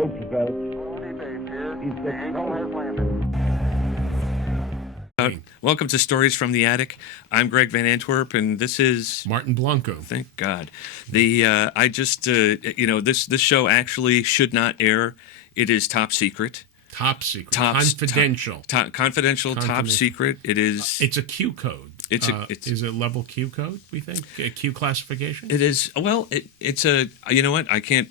Roosevelt is the Welcome to Stories from the Attic. I'm Greg Van Antwerp, and this is Martin Blanco. Thank God. This show actually should not air. It is top secret. Top secret. Confidential. Confidential. Top secret. It is. It's a Q code. Is it level Q code? We think a Q classification. It is. Well, it's a. You know what? I can't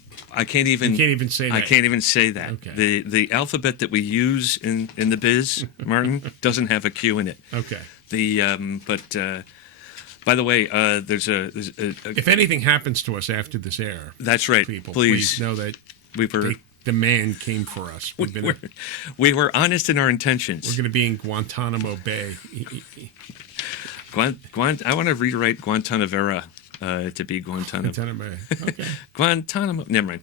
even. You can't even say that. I can't even say that. Okay. The alphabet that we use in the biz, Martin, doesn't have a Q in it. Okay. By the way, there's a. If anything happens to us after this air, that's right. People, please know that the man came for us. We were honest in our intentions. We're going to be in Guantanamo Bay. I want to rewrite Guantanamera to be Guantanamo. Guantanamo. Okay. Guantanamo. Never mind.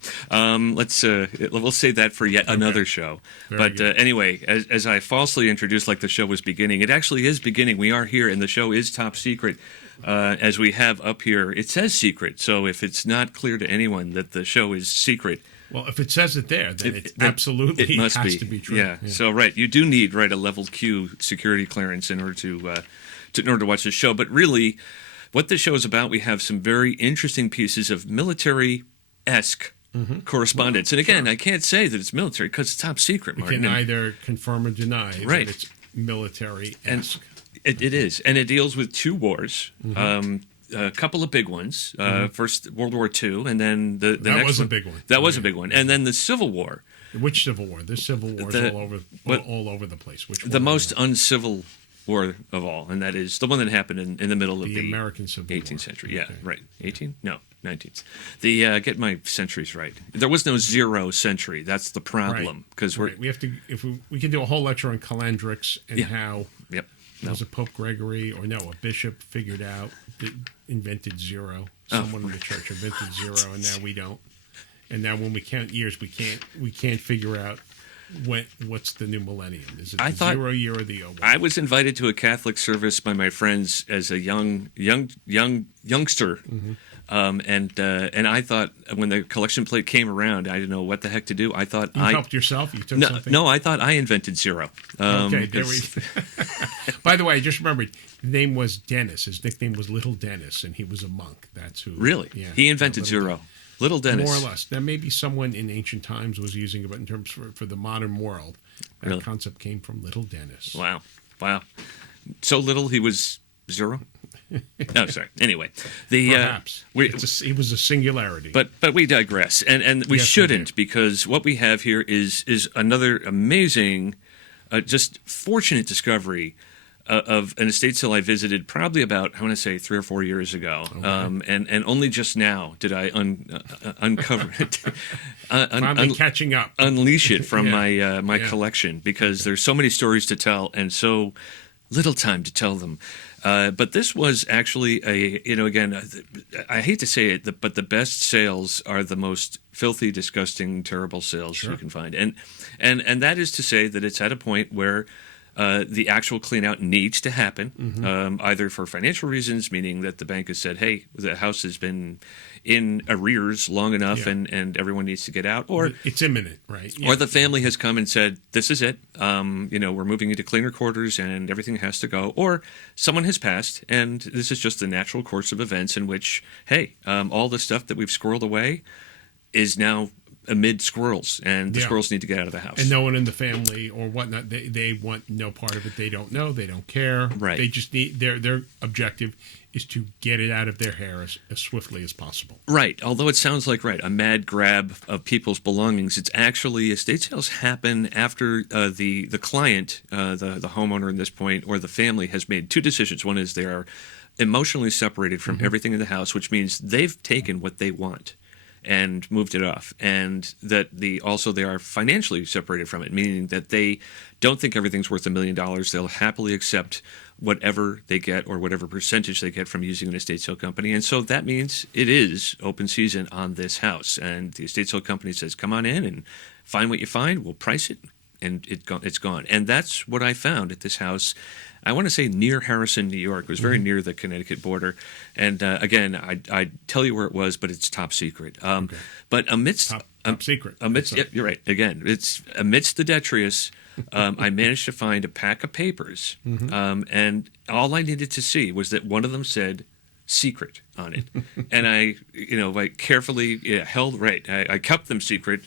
We'll save that for yet another show. Very good. Anyway, as I falsely introduced, like the show was beginning, it actually is beginning. We are here, and the show is top secret. As we have up here, it says secret. So if it's not clear to anyone that the show is secret. Well, if it says it there, then it absolutely must has to be true. Yeah. So right, you do need a level Q security clearance in order to watch the show. But really, what the show is about, we have some very interesting pieces of military-esque correspondence. And again, I can't say that it's military because it's top secret, Martin. You can either confirm or deny that it's military-esque. It is. And it deals with two wars. A couple of big ones. First, World War II, and then the next one. That was a big one. That was a big one. And then the Civil War. Which Civil War? This Civil War is all over the place. Which one? The most uncivil war of all, and that is the one that happened in the middle of the American Civil 18th War. century. Yeah, okay. Right. 18? No, 19th. Get my centuries right. There was no zero century. That's the problem because we have to. If we can do a whole lecture on calendrics and how. Yep. Was it Pope Gregory or no? A bishop figured out, invented zero. Someone in the church invented zero, and now we don't. And now when we count years, we can't figger out what's the new millennium. Is it the 0 year or the 01? I was invited to a Catholic service by my friends as a youngster. And I thought when the collection plate came around, I didn't know what the heck to do. I thought you helped yourself. You took something. No, I thought I invented zero. Okay, there we. By the way, I just remembered his name was Dennis. His nickname was Little Dennis, and he was a monk. That's who. Really? Yeah. He invented zero. Little Dennis. More or less. Now, maybe someone in ancient times was using it, but in terms for the modern world, that concept came from Little Dennis. Wow. So little he was zero. No, sorry. Anyway, perhaps it was a singularity. But we digress, and we shouldn't, because what we have here is another amazing, just fortunate discovery of an estate sale I visited probably about, I want to say 3 or 4 years ago, and only just now did I uncover it, catching up, unleash it from my collection, because there's so many stories to tell and so little time to tell them. But this was actually again, I hate to say it, but the best sales are the most filthy, disgusting, terrible sales you can find. And that is to say that it's at a point where the actual clean out needs to happen, either for financial reasons, meaning that the bank has said, hey, the house has been in arrears long enough and everyone needs to get out, or it's imminent, right? Or the family has come and said, this is it, we're moving into cleaner quarters and everything has to go, or someone has passed and this is just the natural course of events in which, hey, all the stuff that we've squirreled away is now amid squirrels, and the squirrels need to get out of the house. And no one in the family or whatnot, they want no part of it. They don't know. They don't care. Right. They just need their objective is to get it out of their hair as swiftly as possible. Right. Although it sounds like a mad grab of people's belongings, it's actually estate sales happen after the client, the homeowner in this point, or the family has made two decisions. One is they are emotionally separated from everything in the house, which means they've taken what they want and moved it off, and that they are financially separated from it, meaning that they don't think everything's worth $1 million. They'll happily accept whatever they get or whatever percentage they get from using an estate sale company. And so that means it is open season on this house, and the estate sale company says, come on in and find what you find, we'll price it, and it's gone. And that's what I found at this house. I want to say near Harrison, New York. It was very near the Connecticut border. And again, I'd tell you where it was, but it's top secret. But amidst top secret. Yep, you're right. Again, it's amidst the detritus. I managed to find a pack of papers, and all I needed to see was that one of them said "secret" on it, and I, like carefully held. Right, I kept them secret,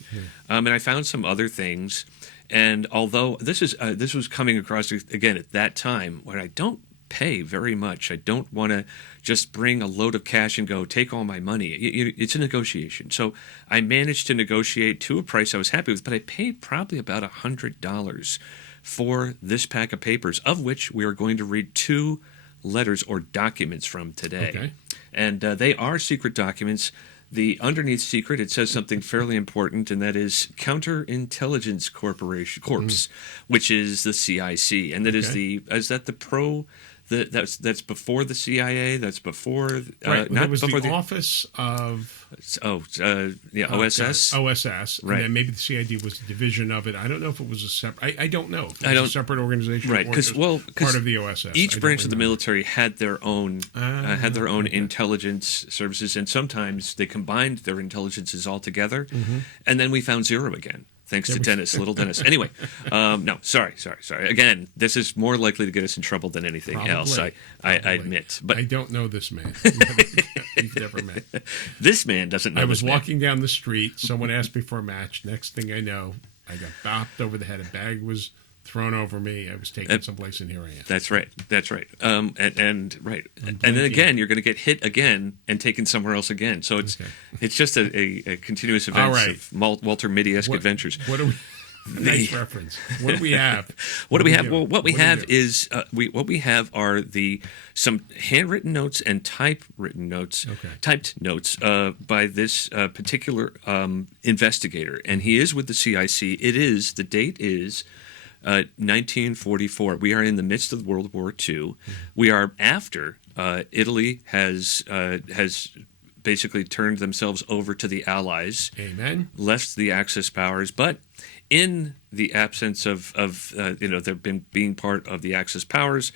and I found some other things. And although this was coming across again at that time when I don't pay very much, I don't want to just bring a load of cash and go take all my money. It's a negotiation. So I managed to negotiate to a price I was happy with, but I paid probably about $100 for this pack of papers, of which we are going to read 2 letters or documents from today. Okay. And they are secret documents. The underneath secret, it says something fairly important, and that is Counterintelligence Corps, which is the CIC, and that is that the pro. That's before the CIA. That's before Right. not There was before the Office of OSS. OSS, Right. and then maybe the CID was a division of it. I don't know if it was a separate. I don't know if it was I don't- a separate organization, Right, or 'cause, just well, 'cause part of the OSS. I Each don't branch of the remember. military had their own intelligence services, and sometimes they combined their intelligences all together, and then we found zero again. Thanks to Dennis, little Dennis. Anyway, no, sorry. Again, this is more likely to get us in trouble than anything else. I admit, but I don't know this man. We've never met. this man doesn't know. I was this man. walking down the street. Someone asked me for a match. Next thing I know, I got bopped over the head. A bag was thrown over me. I was taken someplace, and here I am. That's right. And right. And then again, you're going to get hit again and taken somewhere else again. So it's just a continuous events of Walter Mitty-esque adventures. What do we? Nice reference. What do we have? What do we have? Well, what we have is what we have are some handwritten notes and typewritten notes, typed notes by this particular investigator, and he is with the CIC. The date is 1944. We are in the midst of World War II. We are after Italy has basically turned themselves over to the Allies. Amen. Left the Axis powers, but in the absence of they've been being part of the Axis powers,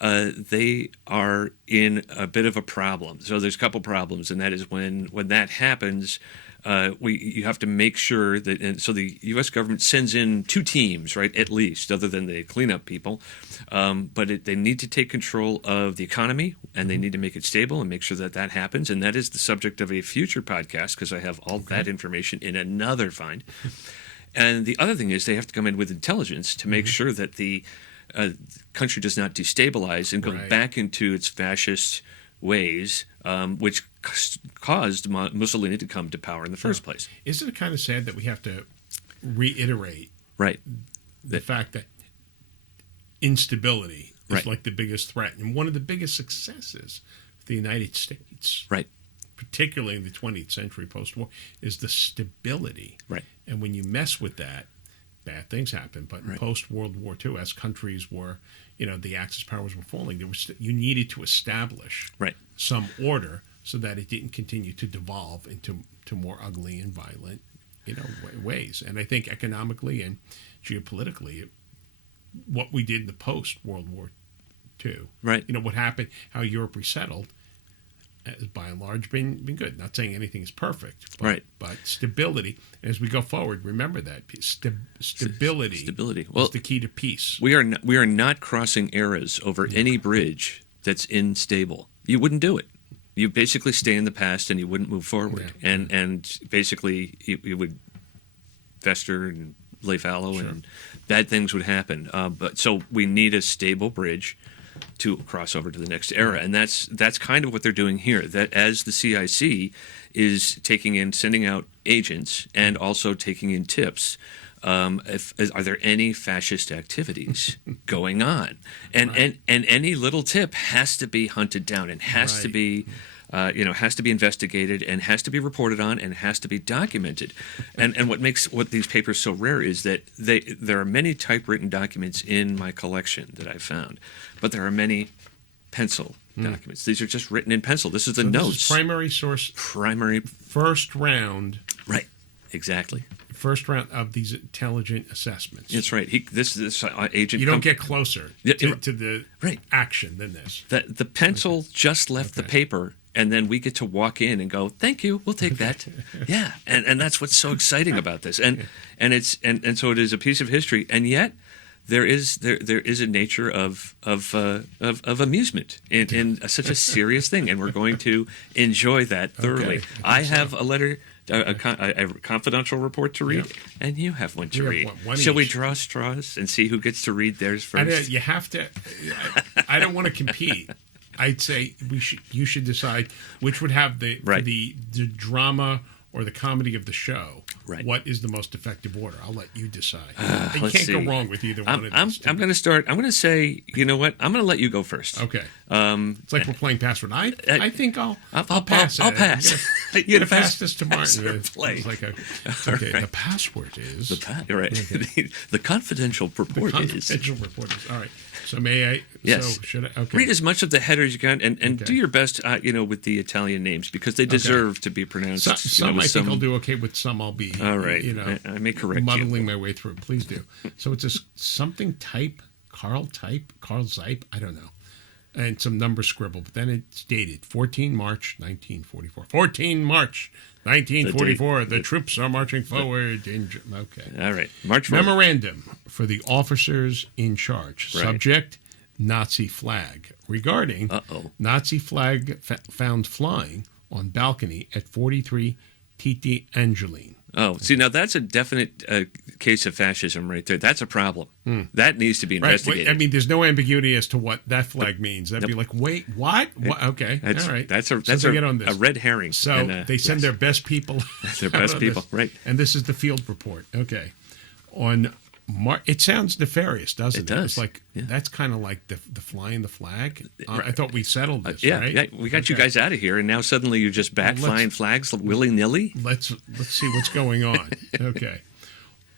they are in a bit of a problem. So there's a couple problems, and that is when that happens. You have to make sure that, and so the U.S. government sends in 2 teams, right, at least, other than the cleanup people. But they need to take control of the economy, and they need to make it stable and make sure that happens. And that is the subject of a future podcast, because I have all that information in another find. And the other thing is they have to come in with intelligence to make sure that the country does not destabilize and go back into its fascist ways, which caused Mussolini to come to power in the first place. Isn't it kind of sad that we have to reiterate the fact that instability is like the biggest threat, and one of the biggest successes of the United States, particularly in the 20th century post-war, is the stability. And when you mess with that, bad things happen. But in post-World War II, as countries were, the Axis powers were falling, you needed to establish some order so that it didn't continue to devolve into more ugly and violent, ways. And I think economically and geopolitically, what we did in the post-World War II, what happened, how Europe resettled, has by and large been good. Not saying anything is perfect, but stability. As we go forward, remember that stability is the key to peace. We are not crossing eras over any bridge that's unstable. You wouldn't do it. You basically stay in the past and you wouldn't move forward. And basically you would fester and lay fallow and bad things would happen. But so we need a stable bridge to cross over to the next era, and that's kind of what they're doing here. That as the CIC is sending out agents and also taking in tips, are there any fascist activities going on? And any little tip has to be hunted down and has to be. Has to be investigated and has to be reported on and has to be documented. And what makes these papers so rare is that there are many typewritten documents in my collection that I've found, but there are many pencil documents. These are just written in pencil. This is the notes. This is primary source. Primary. First round. Right. Exactly. First round of these intelligent assessments. That's right. This agent. You don't get closer Yeah, to the right. action than this. The pencil just left the paper, and then we get to walk in and go, "Thank you, we'll take that." Yeah, and that's what's so exciting about this, and so it is a piece of history, and yet there is a nature of amusement in such a serious thing, and we're going to enjoy that thoroughly. Okay. I have a letter. A confidential report to read, and you have one to read. One Shall we each. draw straws and see who gets to read theirs first? You have to. I don't want to compete. I'd say you should decide which would have the drama or the comedy of the show. Right. What is the most effective order? I'll let you decide. You let's can't go see. wrong with either one of these. I'm going to start. I'm going to say, you know what? I'm going to let you go first. Okay. It's like we're playing password. I think I'll pass. I'll pass. You're the fastest to Martin. Play. It's like okay. The password is right. Okay. The confidential report is. Confidential report is all right. So may I? Yes. So should I? Okay. Read as much of the header as you can, and do your best, with the Italian names because they deserve to be pronounced. Some I think I'll do okay with. Some I'll be. All right. I may correct muddling you. my way through. Please do. So it's something type, Carl Zeip. I don't know. And some numbers scribbled, but then it's dated 14 March 1944. 14 March 1944. The troops are marching forward. Okay. All right. March forward. Memorandum for the officers in charge. Right. Subject: Nazi flag. Regarding Nazi flag found flying on balcony at 43 Titi Angeline. Oh, see, now that's a definite case of fascism right there. That's a problem. That needs to be investigated. Right. I mean, there's no ambiguity as to what that flag means. That'd be like, wait, what? Okay, all right. That's So a get on this. a red herring. So And, they send their best people. their best people, right? And this is the field report. Okay. On it sounds nefarious, doesn't it? It does. It's like that's kind of like the flying the flag. I thought we settled this, Yeah, right? yeah, we got you guys out of here, and now suddenly you're just back flying flags willy nilly. Let's see what's going on. Okay.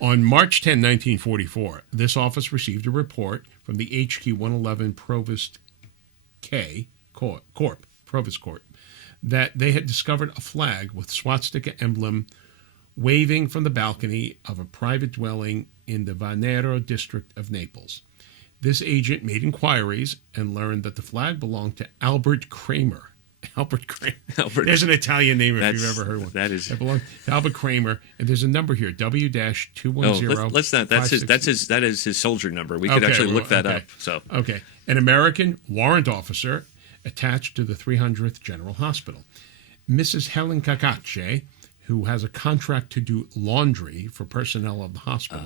On March 10, 1944, this office received a report from the HQ 111 Provost Provost Court, that they had discovered a flag with swastika emblem waving from the balcony of a private dwelling in the Vanero district of Naples. This agent made inquiries and learned that the flag belonged to Albert Kramer. Albert Kramer. There's an Italian name if you've ever heard one. That is. It belonged to Albert Kramer, and there's a number here, W-210. Oh, let's not. That is his soldier number. We could actually look that up. So okay, an American warrant officer attached to the 300th General Hospital, Mrs. Helen Cacace, who has a contract to do laundry for personnel of the hospital,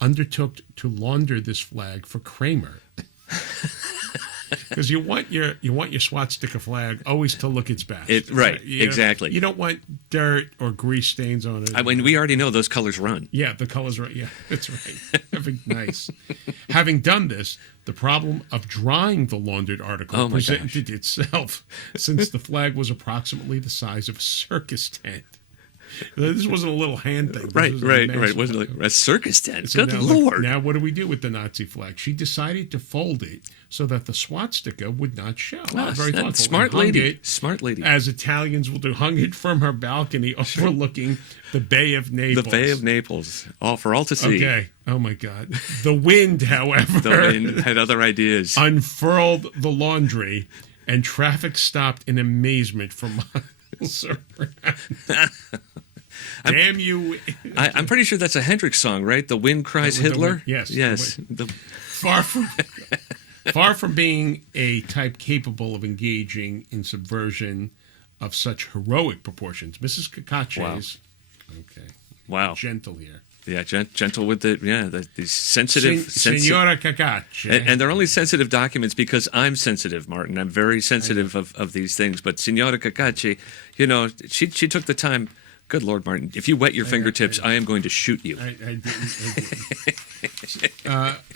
undertook to launder this flag for Kramer. Because you want your swastika flag always to look its best. Exactly. You don't want dirt or grease stains on it. I mean, we already know those colors run. Yeah, the colors right. Yeah, that's right. Nice. Having done this, the problem of drying the laundered article presented itself, since the flag was approximately the size of a circus tent. This wasn't a little hand thing. Right. It wasn't like a circus tent. So good Lord. Now, what do we do with the Nazi flag? She decided to fold it so that the swastika would not show. Very thoughtful. Smart lady. As Italians will do, hung it from her balcony overlooking the Bay of Naples. The Bay of Naples. All for all to see. Okay. Oh, my God. The wind, however. The wind had other ideas. Unfurled the laundry, and traffic stopped in amazement for miles around. Damn you. I'm pretty sure that's a Hendrix song, right? The wind cries Hitler? Yes. Far from being a type capable of engaging in subversion of such heroic proportions, Mrs. Cacace's gentle here. Yeah, gentle with the sensitive. Signora Cacace. And they're only sensitive documents because I'm sensitive, Martin. I'm very sensitive of these things. But Signora Cacace, she took the time. Good Lord, Martin, if you wet your fingertips, I am going to shoot you. I didn't.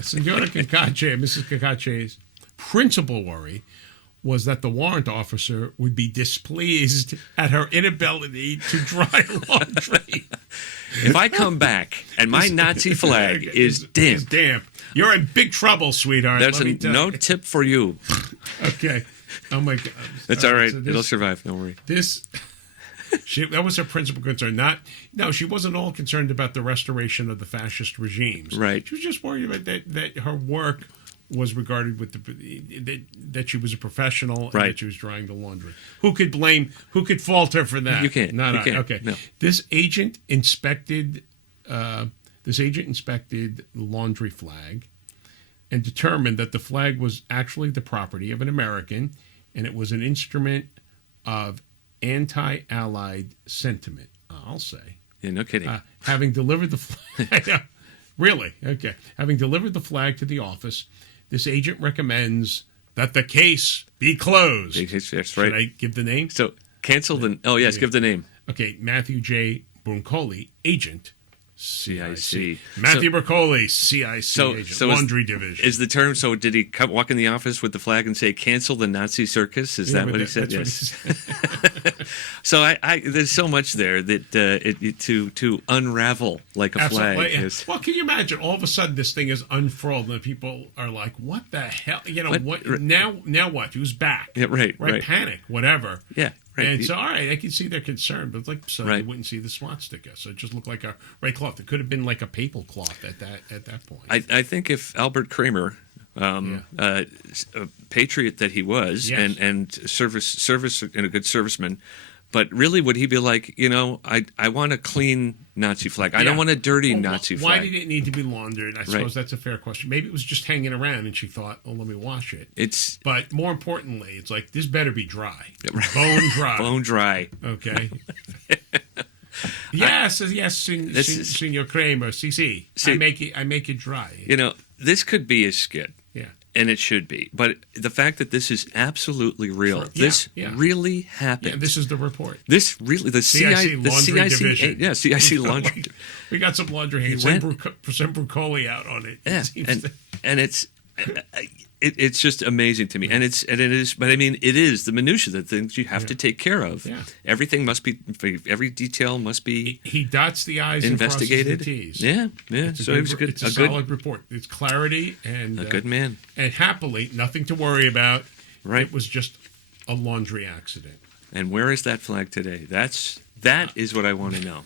Signora Cacace, Mrs. Cacace's principal worry was that the warrant officer would be displeased at her inability to dry laundry. If I come back and my Nazi flag is damp, you're in big trouble, sweetheart. There's no tip for you. Okay. Oh, my God. It's all right. It'll survive. Don't worry. That was her principal concern. She wasn't all concerned about the restoration of the fascist regimes. Right. She was just worried about that her work was regarded with that she was a professional and Right. that she was drying the laundry. Who could fault her for that? You can't. Not You I. can't. Okay. No. This agent inspected the laundry flag and determined that the flag was actually the property of an American, and it was an instrument of anti-Allied sentiment, I'll say. Yeah, no kidding. Having delivered the flag, really? Okay. Having delivered the flag to the office, this agent recommends that the case be closed. That's right. Should I give the name? So cancel the. Oh yes, give the name. Okay, Matthew J. Buncoli, agent, CIC. Matthew Buncoli, CIC agent, laundry division. Is the term? So did he walk in the office with the flag and say, "Cancel the Nazi circus"? Is that what he said? Yes. So I there's so much there that to unravel like a flag. Absolutely. Is, Well, can you imagine? All of a sudden, this thing is unfurled, and people are like, "What the hell?" What now? What? Who's back? Yeah, right. Panic, whatever. Yeah, right. And so, all right, I can see their concern, but you Right. wouldn't see the swastika, so it just looked like a red cloth. It could have been like a papal cloth at that point. I think if Albert Kramer, a patriot that he was, Yes. and service and a good serviceman, but really would he be like, I want a clean Nazi flag. I don't want a dirty Nazi Why flag. did it need to be laundered? I suppose that's a fair question. Maybe it was just hanging around, and she thought, "Oh, let me wash it." But more importantly, it's like this better be dry, bone dry. Bone dry. Okay. Yes, Senor Kramer, CC. I make it dry. This could be a skit. Yeah. And it should be. But the fact that this is absolutely real, this really happened. Yeah, this is the report. This really, the CIC laundry division. Yeah, CIC laundry. We got some laundry hands. Send Brucoli out on it. Yeah, and it's just amazing to me, and it is. But I mean, it is the minutia, the things you have to take care of. Yeah. Everything must be, every detail must be. He dots the I's investigated. and crosses the T's. Yeah. So it was It's a solid report. It's clarity and a good man, and happily nothing to worry about. Right. It was just a laundry accident. And where is that flag today? That is what I want to know.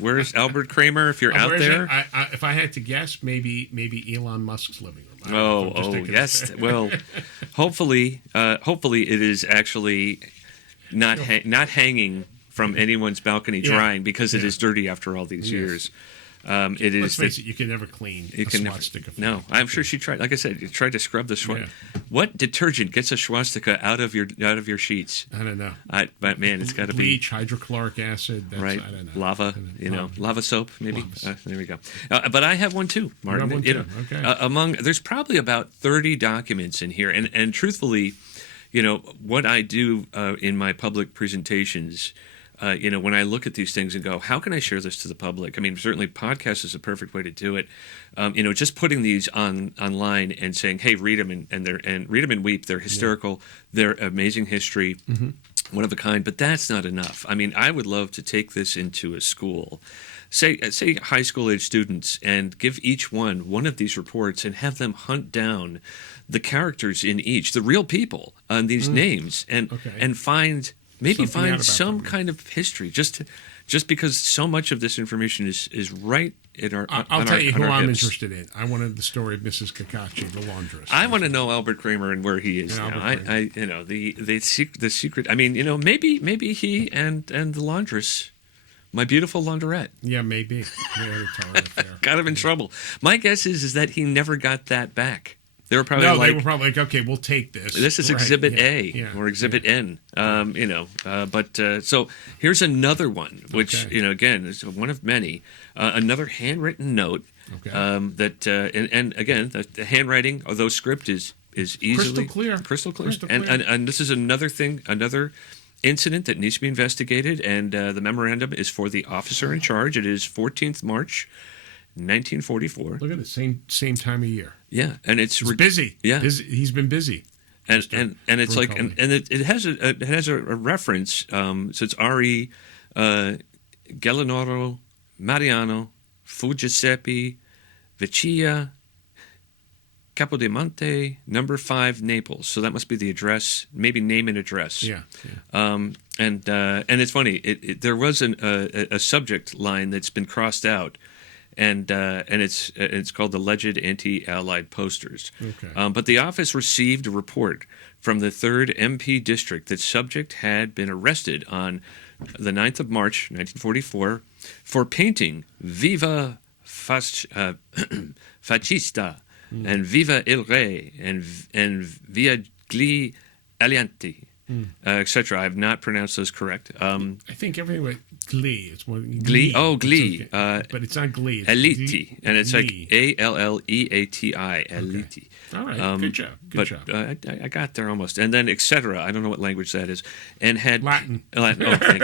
Where's Albert Kramer? If you're out there, if I had to guess, maybe Elon Musk's living room. Oh, yes. Well, hopefully it is actually not hanging from anyone's balcony drying because it is dirty after all these years. It is. Let's face it, you can never clean a swastika. No, I'm sure she tried. Like I said, you tried to scrub the swastika. Yeah. What detergent gets a swastika out of your sheets? I don't know. But man, it's got to be bleach, hydrochloric acid. Right. I don't know. Lava. Lava soap maybe. There we go. But I have one too, Martin. You have one too. Okay. There's probably about 30 documents in here, and truthfully, what I do in my public presentations. When I look at these things and go, how can I share this to the public? I mean, certainly podcast is a perfect way to do it. Just putting these online and saying, hey, read them and read them and weep. They're hysterical. They're amazing history, one of a kind. But that's not enough. I mean, I would love to take this into a school, say high school age students, and give each one of these reports and have them hunt down the characters in each, the real people on these names, and find. Maybe find some kind of history, just because so much of this information is right in our. I'll tell you who I'm interested in. I wanted the story of Mrs. Kakachi, the laundress. I want to know Albert Kramer and where he is now. The secret. I mean, maybe he and the laundress, my beautiful laundrette. Yeah, maybe. Got him in trouble. My guess is that he never got that back. They were probably they were probably like, okay, we'll take this. This is Exhibit A or Exhibit N. So here's another one, which again is one of many. Another handwritten note that, and again, the handwriting, although script is easily crystal clear. And this is another incident that needs to be investigated. And the memorandum is for the officer in charge. It is 14th March. 1944. Look at it, same time of year. Yeah, and it's busy. Yeah, busy. He's been busy. And it's like and it has a reference. So it's R.E. Gallinoro, Mariano, Fu Giuseppe, Vecchia, Capodimonte, number 5, Naples. So that must be the address, maybe name and address. Yeah. And it's funny. There was a subject line that's been crossed out, and it's called alleged anti-Allied posters. Okay. But the office received a report from the 3rd MP district that subject had been arrested on the 9th of March, 1944, for painting "Viva Fascista" and "Viva il Re" and "Via gli Alianti." Etc. I have not pronounced those correct. I think everything with glee. It's more Glee. Oh, Glee. Okay. But it's not glee. It's Eliti, and it's like glee. Alleati. Eliti. All right. Good job. Good job. I got there almost. And then etc. I don't know what language that is. And had Latin. Latin. Oh, thank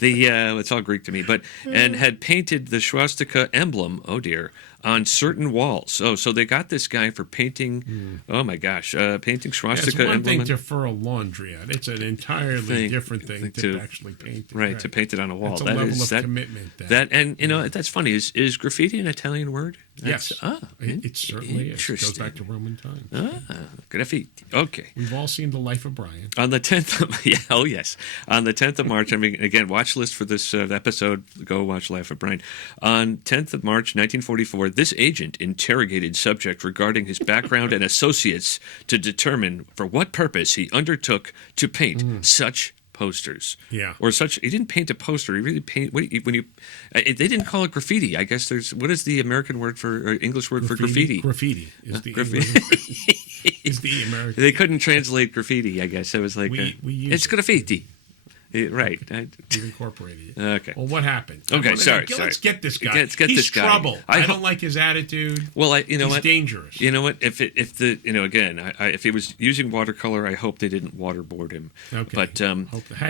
you. It's all Greek to me. And had painted the swastika emblem. Oh dear. On certain walls. Oh, so they got this guy for painting. Oh my gosh, painting swastika It's one emblem. thing to furl laundry out. It's an entirely different thing to actually paint it. Right, to paint it on a wall. It's a That level is of commitment. and that's funny. Is graffiti an Italian word? Yes. It certainly is. It goes Interesting. back to Roman times. Graffiti. Okay. We've all seen The Life of Brian. On the 10th on the 10th of March, I mean, again, watch list for this episode, go watch Life of Brian. On 10th of March, 1944, this agent interrogated subject regarding his background and associates to determine for what purpose he undertook to paint such posters. Yeah. Or such, he didn't paint a poster, he really they didn't call it graffiti. I guess what is the American word or English word for graffiti? Graffiti is the is the American. They couldn't translate graffiti, I guess. It was like, We use it's it. graffiti. Right. We've incorporated it. Okay. Well, what happened? Okay, sorry. Let's get this guy. Let's get He's this guy. trouble. I hope- don't like his attitude. Well, you know He's what? dangerous. You know what? If if he was using watercolor, I hope they didn't waterboard him. Okay. But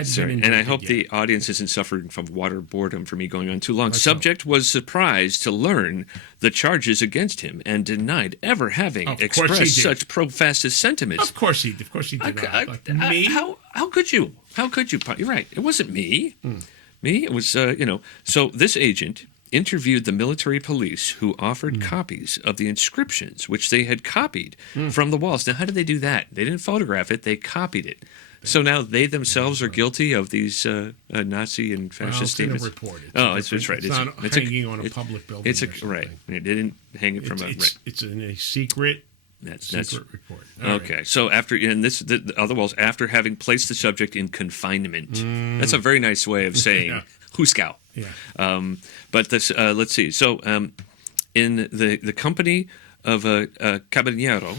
Sorry. and I hope the audience isn't suffering from water boredom for me going on too long. Subject was surprised to learn the charges against him and denied ever having Of course he expressed did. such pro-fascist sentiments. Of course he did. Like, me? How could you? How could you? You're right. It wasn't me. Me. It was, So this agent interviewed the military police who offered copies of the inscriptions, which they had copied from the walls. Now, how did they do that? They didn't photograph it. They copied it. So now they themselves are guilty of these Nazi and fascist statements. Reported. It's right. It's not hanging on a public building. Right. They didn't hang it from a. Right. It's in a secret. That's report. All okay. right. So after the other walls, after having placed the subject in confinement, that's a very nice way of saying Yeah. Huskow. Yeah. But this, let's see. So in the company of a caballero,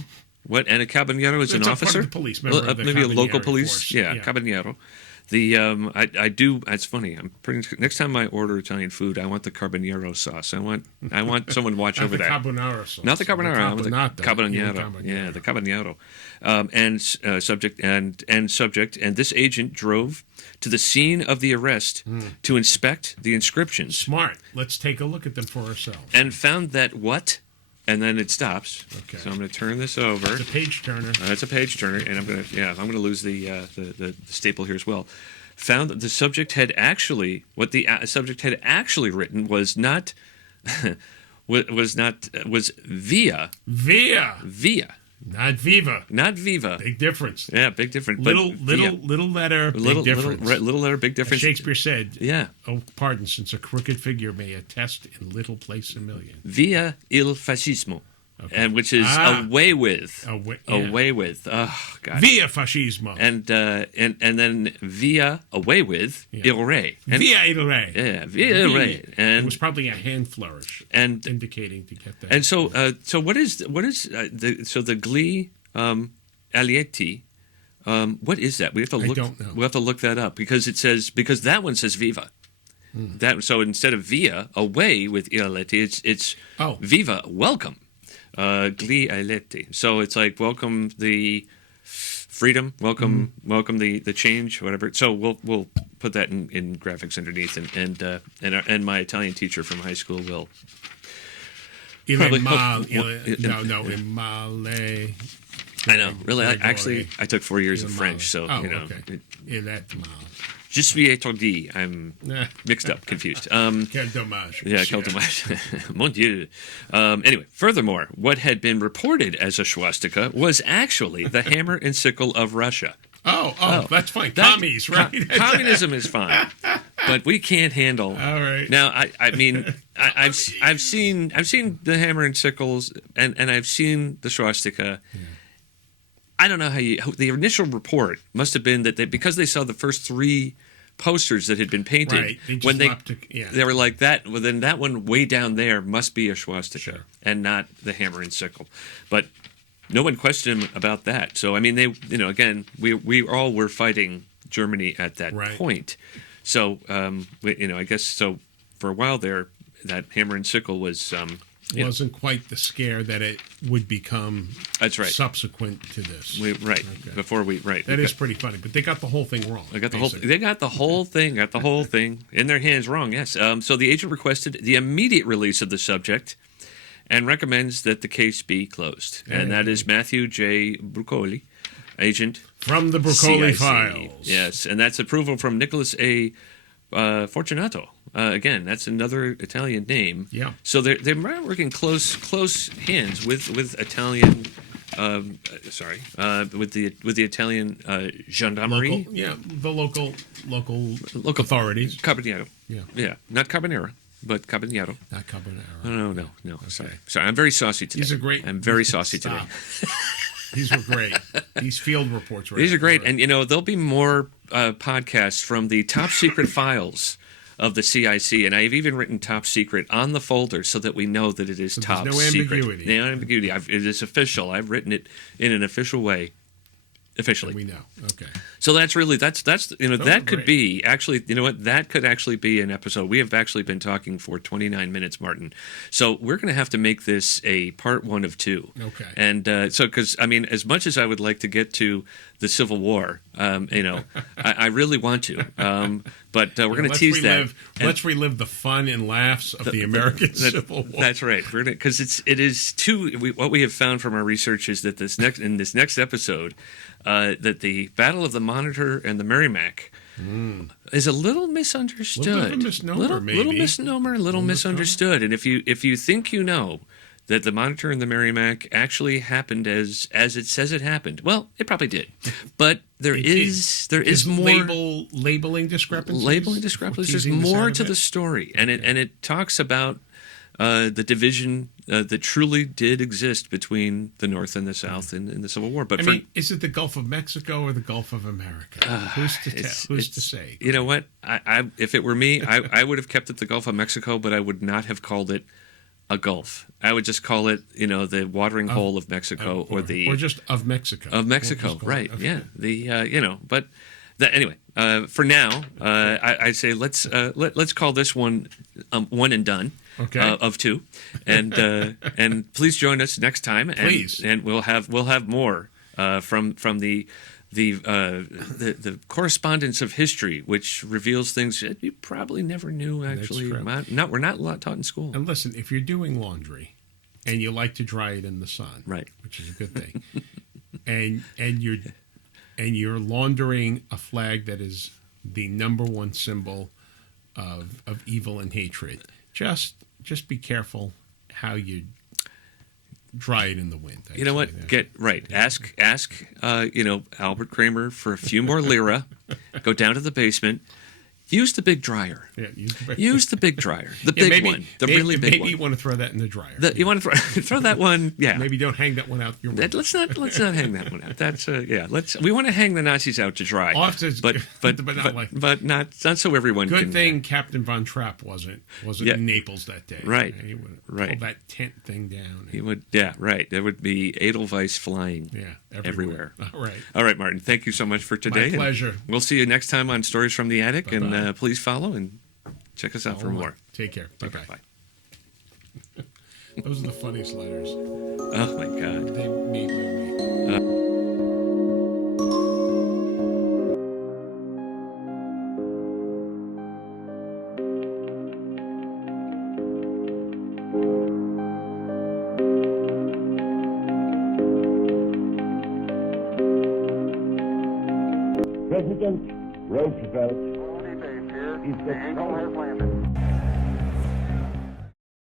and a caballero is It's an a part of officer, the police, member of the maybe a local Carabinieri police, force. yeah, Yeah. caballero. I do. It's funny. Next time I order Italian food, I want the carbonaro sauce. I want someone to watch over that. Carbonara sauce. Not the carbonara. I want the Caponata. carbonaro. Yeah, the carbonaro. Subject and this agent drove to the scene of the arrest to inspect the inscriptions Smart. Let's take a look at them for ourselves. and found that what? And then it stops. Okay. So I'm going to turn this over. It's a page turner. It's a page turner, and I'm going to lose the staple here as well. Found that the subject had actually subject had actually written was not was via, Not viva. not viva. Big difference. Yeah, big difference. Little via. letter, big difference. Little letter, big As difference. Shakespeare said, Yeah, "Oh, pardon, since a crooked figure may attest in little place a million." via il fascismo, Okay. and which is away with, away with. Oh God. Via fascismo. And then via away with il re. And, Via il re. Yeah, via il re. It And was probably a hand flourish, and indicating to get that. and so what is the glee Alieti? What is that? We have to look. don't know. We have to look that up because that one says viva. That so instead of via away with Alieti, it's Oh. viva welcome. Gli Alieti. So it's like welcome the freedom, welcome the change, whatever. So we'll put that in graphics underneath, and my Italian teacher from high school will. Il probably- mal, yeah. il male. I know. Really, Gregori. I took 4 years of Il French, so male. you know. Okay. Il est mal. Je suis étourdi. I'm mixed up, confused. Quel dommage. Yeah, quel dommage. Mon Dieu. Anyway, furthermore, what had been reported as a swastika was actually the hammer and sickle of Russia. Oh, that's fine. Commies, right? Communism is fine, but we can't handle. All right. Now, I mean, I've seen the hammer and sickles, and I've seen the swastika. Yeah. I don't know how the initial report must have been that because they saw the first 3 posters that had been painted, right. When they were like that. Well, then that one way down there must be a swastika and not the hammer and sickle, but. No one questioned him about that. So I mean, they, again, we all were fighting Germany at that point. So I guess so. For a while there, that hammer and sickle was wasn't quite the scare that it would become. That's right. Subsequent to this, before we That is pretty funny, but they got the whole thing wrong. They got the whole thing in their hands wrong. Yes. So the agent requested the immediate release of the subject. And recommends that the case be closed. And that is Matthew J. Brucoli, agent. From the Brucoli CIC. files. Yes, and that's approval from Nicholas A. Fortunato. Again, that's another Italian name. Yeah. So they're working close hands with Italian. With the Italian gendarmerie. The local authorities. Carbonaro. Yeah, not Carbonara. But Caballero. Not Caballero. No. Okay. Sorry. I'm very saucy today. These are great. I'm very saucy today. These were great. These field reports were. These are great, and there'll be more podcasts from the top secret files of the CIC, and I've even written top secret on the folder so that we know that it is top secret. Ambiguity. No ambiguity. It is official. I've written it in an official way. Officially, we know. Okay. So that's that could great. be actually, that could actually be an episode. We have actually been talking for 29 minutes, Martin. So we're going to have to make this a part 1 of 2. Okay. And because I mean, as much as I would like to get to the Civil War, I really want to. But we're going to tease that. Let's relive the fun and laughs of the American Civil War. That's right. Because it is too. What we have found from our research is that this next episode. That the Battle of the Monitor and the Merrimack is a little misunderstood. A little misnomer, maybe. Little misnomer, little misunderstood. And if you think that the Monitor and the Merrimack actually happened as it says it happened, well, it probably did. But there is more labeling discrepancies. There's more to the story, and it talks about the division that truly did exist between the North and the South in the Civil War. But is it the Gulf of Mexico or the Gulf of America? Who's to say? You know what? If it were me, I would have kept it the Gulf of Mexico, but I would not have called it a Gulf. I would just call it, the watering hole of Mexico, or just of Mexico. Of Mexico, right? Okay. Yeah. But anyway. For now, I say let's call this one one and done. Okay. Of 2, and please join us next time. And we'll have more from the correspondence of history, which reveals things that you probably never knew. Actually, we're not a lot taught in school. And listen, if you're doing laundry and you like to dry it in the sun, right, which is a good thing, and you're laundering a flag that is the number one symbol of evil and hatred, just be careful how you dry it in the wind. You know what? Ask Albert Kramer for a few more lira. Go down to the basement. Use the big dryer. Yeah, use the big dryer. The big one. The really big one. Maybe you want to throw that in the dryer. You want to throw that one, yeah. Maybe don't hang that one out your window. Let's not hang that one out. That's we want to hang the Nazis out to dry. But not so everyone can. Good thing Captain Von Trapp wasn't in Naples that day. Right. He would pull that tent thing down. He would, right. There would be Edelweiss flying everywhere. All right, Martin. Thank you so much for today. My pleasure. We'll see you next time on Stories from the Attic. Bye-bye. And please follow and check us out for more. Take care. Bye-bye. Bye. Those are the funniest letters. Oh, my God. They made my week. President Roosevelt The Eagle has landed.